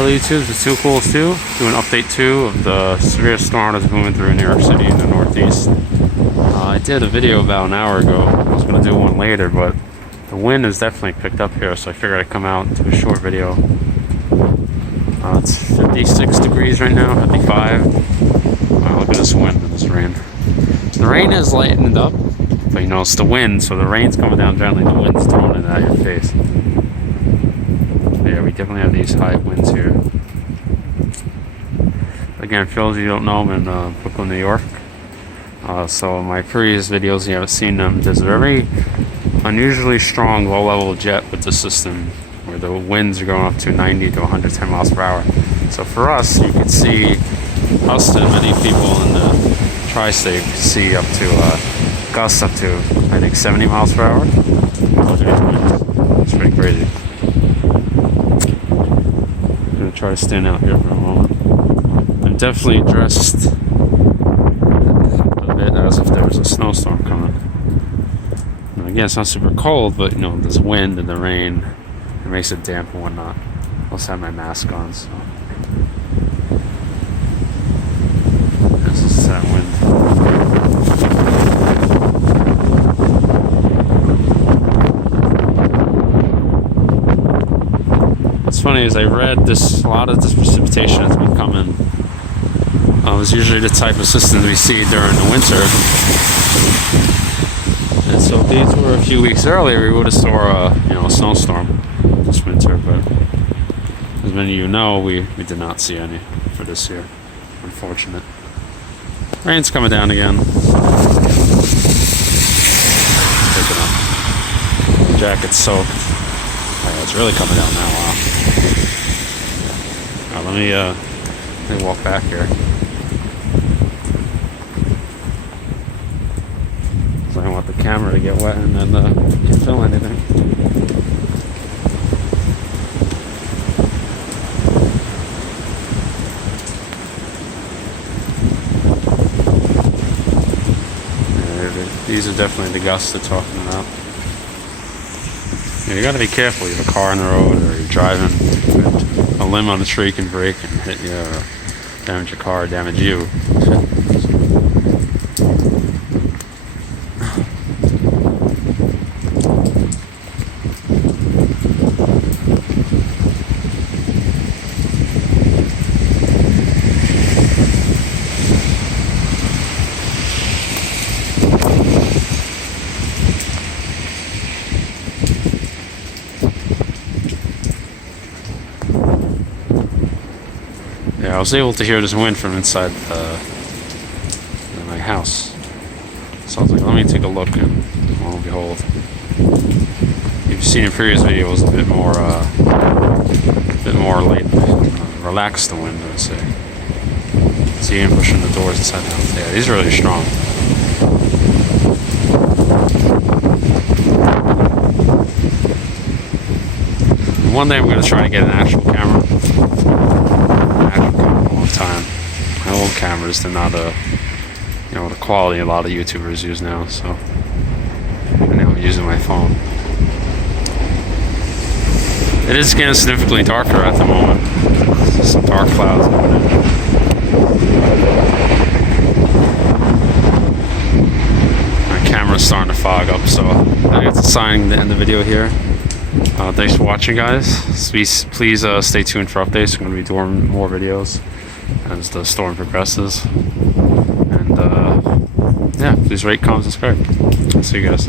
Hello YouTube, this is Too Cool Stu, doing update 2 of the severe storm that's moving through New York City in the Northeast. I did a video about an hour ago. I was going to do one later, but the wind has definitely picked up here, so I figured I'd come out and do a short video. It's 56 degrees right now, 55. Wow, look at this wind and this rain. The rain has lightened up, but you know, it's the wind, so the rain's coming down gently, the wind's throwing it at your face. Yeah, we definitely have these high winds here. Again, for those of you who don't know, I'm in Brooklyn, New York. So in my previous videos, you haven't seen them. There's a very unusually strong low-level jet with the system, where the winds are going up to 90 to 110 miles per hour. So for us, you can see us and many people in the tri-state can see up to gusts up to, I think, 70 miles per hour. It's pretty crazy. Try to stand out here for a moment. I'm definitely dressed a bit as if there was a snowstorm coming. And again, it's not super cold, but you know, there's wind and the rain. It makes it damp and whatnot. I also have my mask on, so this is that wind. What's funny is I read this, a lot of this precipitation has been coming. It's usually the type of systems we see during the winter. And so if these were a few weeks earlier, we would have saw a snowstorm this winter. But as many of you know, we did not see any for this year. Unfortunate. Rain's coming down again. Picking up. The jacket's soaked. Oh, it's really coming down now. Wow. Now let me walk back here. So I don't want the camera to get wet and then can't film anything. Yeah, these are definitely the gusts they're talking about. Yeah, you gotta be careful. You have a car on the road or you're driving. A limb on the tree can break and hit you, or damage your car, or damage you. Yeah, I was able to hear this wind from inside my house. So I was like, let me take a look, and lo and behold, you've seen in previous videos a bit more relaxed the wind, I would say. See him pushing the doors inside the house. Yeah, these are really strong. One day I'm going to try to get an actual camera. Time. My old cameras, they're not the quality a lot of YouTubers use now, so and now I'm using my phone. It is getting significantly darker at the moment. Some dark clouds over there. My camera's starting to fog up, so I have to sign the end of the video here. Thanks for watching, guys. Please stay tuned for updates. I'm going to be doing more videos as the storm progresses. And yeah, please rate, comment, subscribe. See you guys.